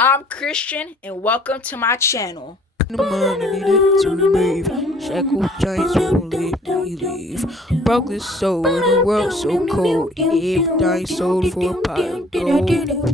I'm Christian, and welcome to my channel. The money needed to breathe. Shackled giants won't let me leave. Broke this soul in a world so cold. He gave dying soul for a pot of gold.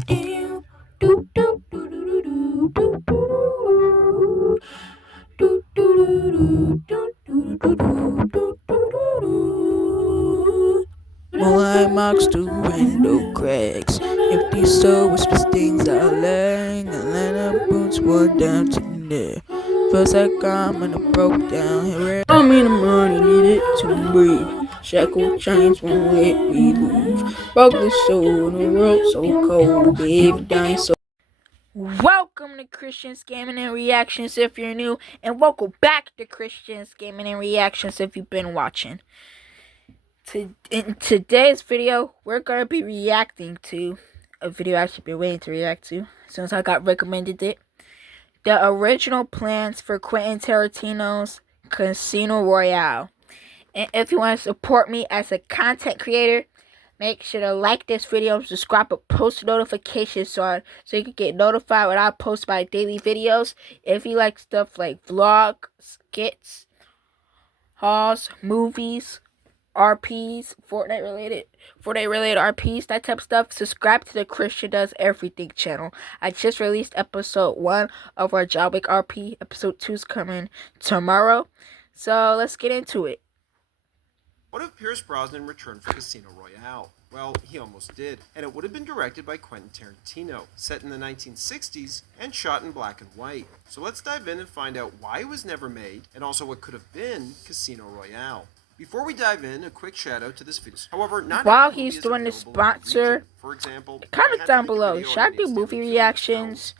Moonlight marks through window cracks. Empty soul whispers things I lack. Atlanta boots worn down to the neck. Feels like I'm in a broke down here. I mean the money needed to breathe. Shackled chains won't let me leave. Broke this soul in a world so cold. Babe dying so. Welcome to Christian's Gaming and Reactions if you're new, and welcome back to Christian's Gaming and Reactions if you've been watching. In today's video, we're going to be reacting to a video I've actually been waiting to react to since I got recommended it. The original plans for Quentin Tarantino's Casino Royale. And if you want to support me as a content creator, make sure to like this video, subscribe, and post notifications on so you can get notified when I post my daily videos. If you like stuff like vlog, skits, hauls, movies, RPs, Fortnite related RPs, that type of stuff, subscribe to the Christian Does Everything channel. I just released episode 1 of our John Wick RP. Episode 2 is coming tomorrow. So let's get into it. What if Pierce Brosnan returned for Casino Royale? Well, he almost did, and it would have been directed by Quentin Tarantino, set in the 1960s and shot in black and white. So let's dive in and find out why it was never made, and also what could have been Casino Royale. Before we dive in, a quick shout out to this video. However, not while he's doing the sponsor, for example, comment down below. Should I do movie reactions?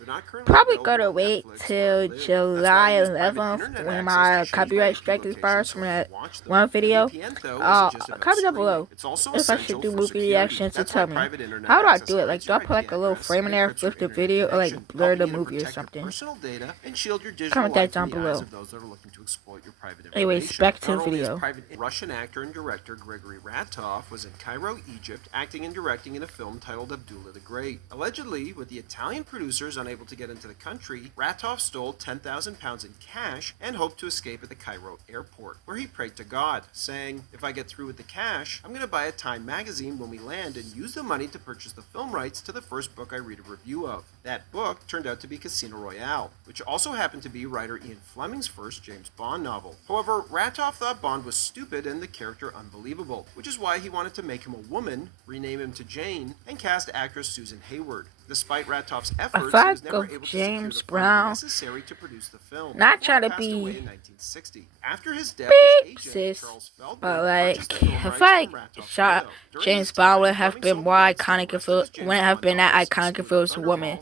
Probably gonna wait till July 11th when my copyright strike expires from that one video. Comment down below if I should do movie reactions and tell me. How do I do it? Like, do I put like a little frame in there, flip the video, or like blur the movie or something? Comment that down below. Anyways, back to the video. Russian actor and director Gregory Ratov was in Cairo, Egypt, acting and directing in a film titled Abdullah the Great. Allegedly, with the Italian producers unable to get into the country, Ratov stole 10,000 pounds in cash and hoped to escape at the Cairo airport, where he prayed to God, saying, "If I get through with the cash, I'm going to buy a Time magazine when we land and use the money to purchase the film rights to the first book I read a review of." That book turned out to be Casino Royale, which also happened to be writer Ian Fleming's first James Bond novel. However, Ratov thought Bond was stupid and the character unbelievable, which is why he wanted to make him a woman, rename him to Jane, and cast actress Susan Hayward. Despite Ratov's efforts, he was never able to secure the funds necessary to produce the film. Not trying to be in 1960. After his death, big his agent, sis, Charles Feldman, but like, purchased I feel like shot James Bond would have been more iconic if it wouldn't have been that iconic if it was a woman.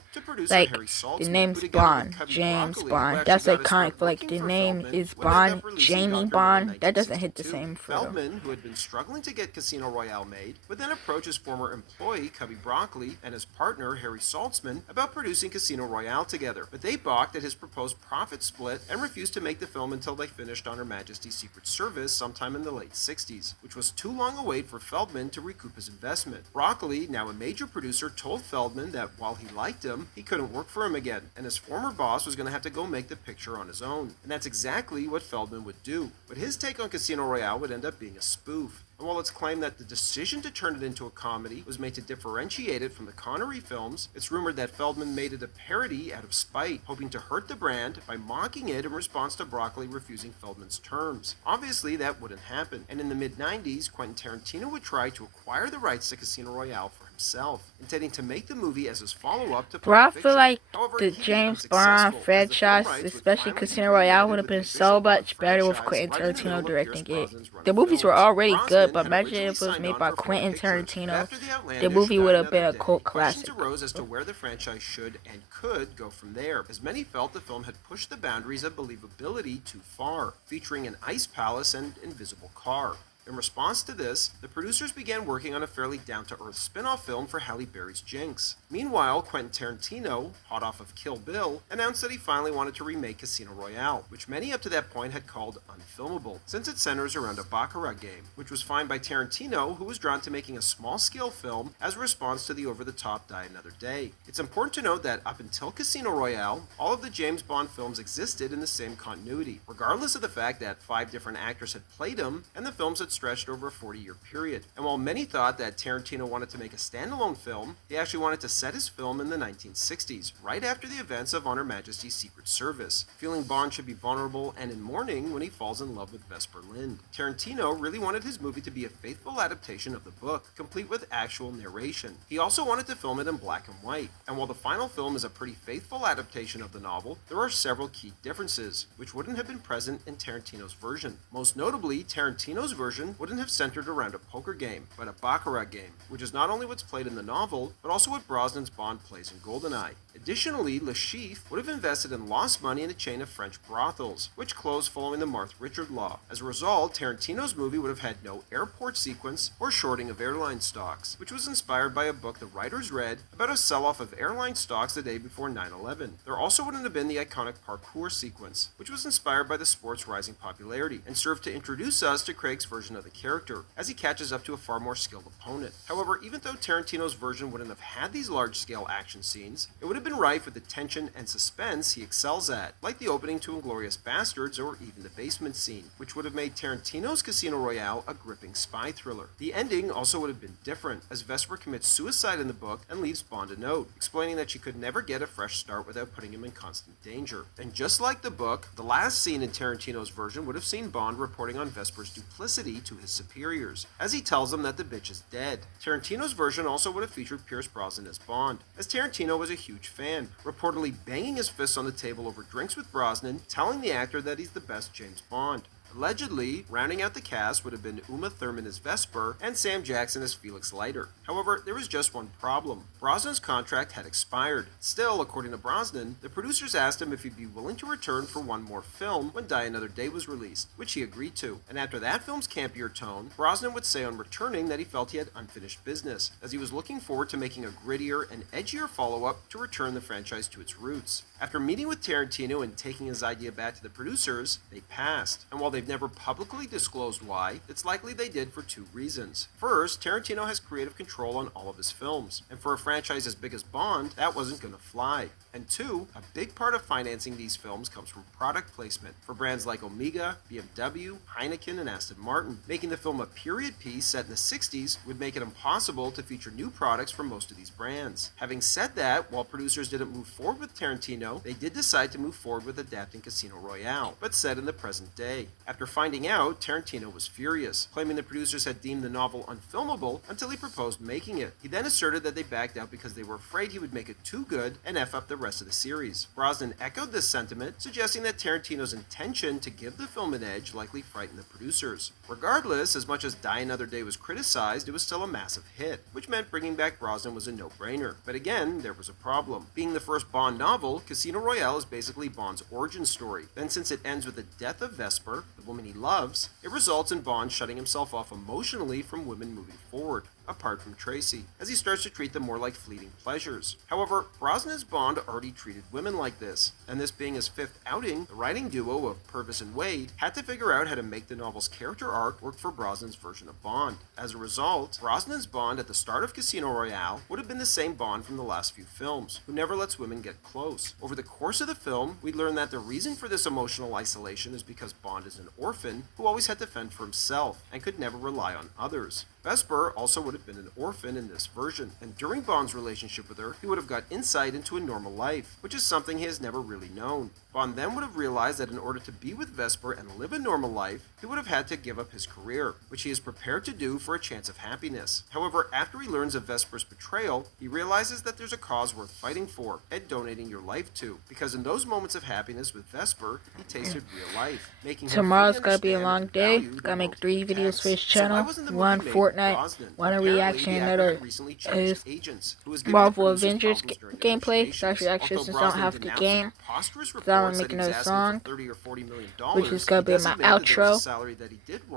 Like, the name's Bond, James Bond. That's iconic. Like, the name is Bond, Jamie Bond. That doesn't hit the same for them. Feldman, who had been struggling to get Casino Royale made, would then approach his former employee, Cubby Broccoli, and his partner, Harry Saltzman, about producing Casino Royale together. But they balked at his proposed profit split and refused to make the film until they finished on Her Majesty's Secret Service sometime in the late 60s, which was too long a wait for Feldman to recoup his investment. Broccoli, now a major producer, told Feldman that while he liked him, he couldn't work for him again, and his former boss was going to have to go make the picture on his own. And that's exactly what Feldman would do. But his take on Casino Royale would end up being a spoof. And while it's claimed that the decision to turn it into a comedy was made to differentiate it from the Connery films, it's rumored that Feldman made it a parody out of spite, hoping to hurt the brand by mocking it in response to Broccoli refusing Feldman's terms. Obviously, that wouldn't happen, and in the mid-90s, Quentin Tarantino would try to acquire the rights to Casino Royale for himself, intending to make the movie as his follow-up to Bro, I Pulp feel Fiction. like However, the he James became Bond successful, as the franchise, film rights would especially finally Casino be Royale, reunited would have been with the so official much better with franchise Quentin right in the middle Tarantino of directing Pierce it. Brosnan's run The of movies were films. already good, Brosnan but had imagine originally if it was signed made on by for four Quentin pictures, but Tarantino. after The The Outlandish movie died would have another been a day, cult questions classic. arose as to where the franchise should and could go from there, as many felt the film had pushed the boundaries of believability too far, featuring an ice palace and invisible car. In response to this, the producers began working on a fairly down-to-earth spin-off film for Halle Berry's Jinx. Meanwhile, Quentin Tarantino, hot off of Kill Bill, announced that he finally wanted to remake Casino Royale, which many up to that point had called unfilmable, since it centers around a baccarat game, which was fine by Tarantino, who was drawn to making a small-scale film as a response to the over-the-top Die Another Day. It's important to note that up until Casino Royale, all of the James Bond films existed in the same continuity, regardless of the fact that 5 different actors had played them, and the films had stretched over a 40-year period. And while many thought that Tarantino wanted to make a standalone film, he actually wanted to set his film in the 1960s, right after the events of On Her Majesty's Secret Service, feeling Bond should be vulnerable and in mourning when he falls in love with Vesper Lynd. Tarantino really wanted his movie to be a faithful adaptation of the book, complete with actual narration. He also wanted to film it in black and white, and while the final film is a pretty faithful adaptation of the novel, there are several key differences, which wouldn't have been present in Tarantino's version. Most notably, Tarantino's version wouldn't have centered around a poker game, but a baccarat game, which is not only what's played in the novel, but also what Brosnan's Bond plays in GoldenEye. Additionally, Le Chiffre would have invested and lost money in a chain of French brothels, which closed following the Marthe Richard law. As a result, Tarantino's movie would have had no airport sequence or shorting of airline stocks, which was inspired by a book the writers read about a sell-off of airline stocks the day before 9/11. There also wouldn't have been the iconic parkour sequence, which was inspired by the sport's rising popularity and served to introduce us to Craig's version of the character, as he catches up to a far more skilled opponent. However, even though Tarantino's version wouldn't have had these large-scale action scenes, it would have been rife with the tension and suspense he excels at, like the opening to Inglourious Basterds or even the basement scene, which would have made Tarantino's Casino Royale a gripping spy thriller. The ending also would have been different, as Vesper commits suicide in the book and leaves Bond a note, explaining that she could never get a fresh start without putting him in constant danger. And just like the book, the last scene in Tarantino's version would have seen Bond reporting on Vesper's duplicity to his superiors, as he tells them that the bitch is dead. Tarantino's version also would have featured Pierce Brosnan as Bond, as Tarantino was a huge fan, reportedly banging his fists on the table over drinks with Brosnan, telling the actor that he's the best James Bond. Allegedly, rounding out the cast would have been Uma Thurman as Vesper and Sam Jackson as Felix Leiter. However, there was just one problem. Brosnan's contract had expired. Still, according to Brosnan, the producers asked him if he'd be willing to return for one more film when Die Another Day was released, which he agreed to. And after that film's campier tone, Brosnan would say on returning that he felt he had unfinished business, as he was looking forward to making a grittier and edgier follow-up to return the franchise to its roots. After meeting with Tarantino and taking his idea back to the producers, they passed. And while they've never publicly disclosed why, it's likely they did for 2 reasons. First, Tarantino has creative control on all of his films, and for a franchise as big as Bond, that wasn't gonna fly. And 2, a big part of financing these films comes from product placement for brands like Omega, BMW, Heineken, and Aston Martin. Making the film a period piece set in the 60s would make it impossible to feature new products from most of these brands. Having said that, while producers didn't move forward with Tarantino, they did decide to move forward with adapting Casino Royale, but set in the present day. After finding out, Tarantino was furious, claiming the producers had deemed the novel unfilmable until he proposed making it. He then asserted that they backed out because they were afraid he would make it too good and F up the rest of the series. Brosnan echoed this sentiment, suggesting that Tarantino's intention to give the film an edge likely frightened the producers. Regardless, as much as Die Another Day was criticized, it was still a massive hit, which meant bringing back Brosnan was a no-brainer. But again, there was a problem. Being the first Bond novel, Casino Royale is basically Bond's origin story. Then since it ends with the death of Vesper, the woman he loves, it results in Bond shutting himself off emotionally from women moving forward, apart from Tracy, as he starts to treat them more like fleeting pleasures. However, Brosnan's Bond already treated women like this, and this being his 5th outing, the writing duo of Purvis and Wade had to figure out how to make the novel's character arc work for Brosnan's version of Bond. As a result, Brosnan's Bond at the start of Casino Royale would have been the same Bond from the last few films, who never lets women get close. Over the course of the film, we learn that the reason for this emotional isolation is because Bond is an orphan who always had to fend for himself and could never rely on others. Vesper also would have been an orphan in this version, and during Bond's relationship with her, he would have got insight into a normal life, which is something he has never really known. Bond then would have realized that in order to be with Vesper and live a normal life, he would have had to give up his career, which he is prepared to do for a chance of happiness. However, after he learns of Vesper's betrayal, he realizes that there's a cause worth fighting for and donating your life to, because in those moments of happiness with Vesper, he tasted real life, making him Tomorrow's fully gonna be a understand long and day. value the Gotta make most 3 it videos protects. for his So why channel. wasn't the movie One made with Fortnite, Brosnan? one a Apparently, reaction, the another actor recently changed is agents, who was given the Marvel producer's Avengers problems during gameplay. negotiations. Slash reactions Although don't Brosnan have the denounced game. preposterous Down finally making a song, $30 or $40 million, which is gonna be my outro.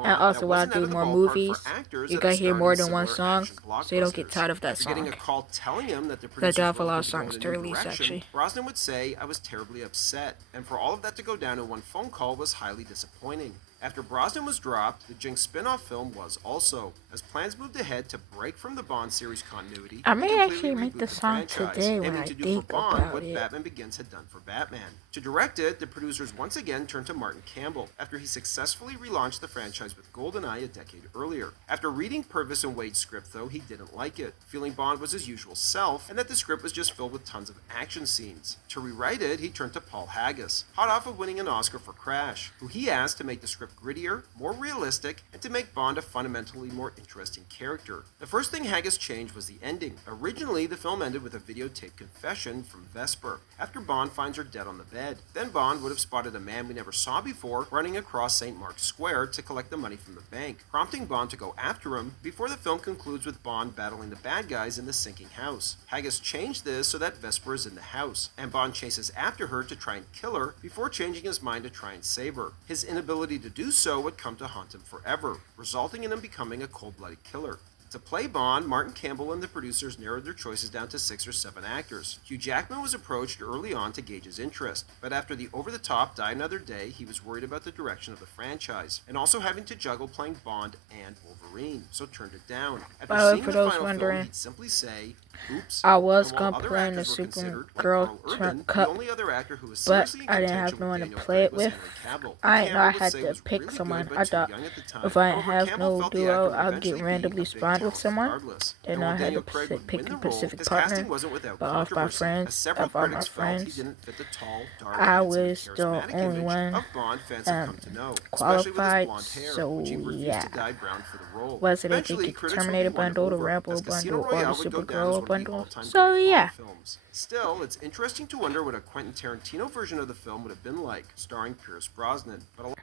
And also, when I do more movies, you're gonna hear more than one song, so you don't get tired of that song. Getting a call telling him that the I do producers have a were lot looking of to go songs in to a new release, direction, actually. Brosnan would say, "I was terribly upset, and for all of that to go down in one phone call was highly disappointing." After Brosnan was dropped, the Jinx spin-off film was also, as plans moved ahead to break from the Bond series continuity. I and may completely actually make reboot the song franchise, today when aiming I to do think for Bond about what it. Batman Begins had done for Batman. To direct it, the producers once again turned to Martin Campbell after he successfully relaunched the franchise with GoldenEye a decade earlier. After reading Purvis and Wade's script, though, he didn't like it, feeling Bond was his usual self and that the script was just filled with tons of action scenes. To rewrite it, he turned to Paul Haggis, hot off of winning an Oscar for Crash, who he asked to make the script grittier, more realistic, and to make Bond a fundamentally more interesting character. The first thing Haggis changed was the ending. Originally, the film ended with a videotaped confession from Vesper, after Bond finds her dead on the bed. Then Bond would have spotted a man we never saw before running across St. Mark's Square to collect the money from the bank, prompting Bond to go after him before the film concludes with Bond battling the bad guys in the sinking house. Haggis changed this so that Vesper is in the house, and Bond chases after her to try and kill her before changing his mind to try and save her. His inability to do so would come to haunt him forever, resulting in him becoming a cold-blooded killer. To play Bond, Martin Campbell and the producers narrowed their choices down to 6 or 7 actors. Hugh Jackman was approached early on to gauge his interest, but after the over-the-top Die Another Day, he was worried about the direction of the franchise, and also having to juggle playing Bond and Wolverine, so turned it down. After seeing for the those final wondering, film, he'd simply say, "Oops." I was And while gonna other play in the actors were considered, like Supergirl Carl Urban, Cup, the only other actor who was but seriously in I didn't contention have no with one to Daniel play Craig it was with. Henry Cavill. I didn't know I Cavill would had say to was pick really someone. good, but I too thought young at the time. if I However, have Campbell no felt the duo, actor would I'll eventually get be a randomly big spawned with talent someone. regardless. Didn't And know while I had Daniel to Craig would pick win a the role, specific his partner. casting wasn't without But all my controversy, friends, as several of all my critics felt he friends, didn't fit the tall, dark, I handsome, and was the charismatic only image one of Bond fans have come to know, especially with his qualified. blonde hair, So which he refused yeah, to dye brown for the role. was it a Eventually, get the critics would Terminator be won bundle, the over, Rambo as Casino bundle, or the Royale would go down as Supergirl one of the bundle? all-time So great yeah. Bond films. Still, it's interesting to wonder what a Quentin Tarantino version of the film would have been like, starring Pierce Brosnan. But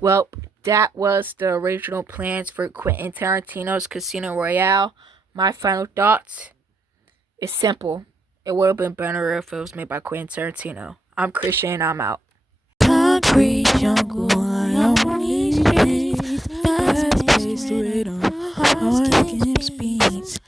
Well, that was the original plans for Quentin Tarantino's Casino Royale. My final thoughts is simple. It would have been better if it was made by Quentin Tarantino. I'm Christian, I'm out. Concrete jungle, I on these streets. Fast-paced rhythm, hard skip speeds.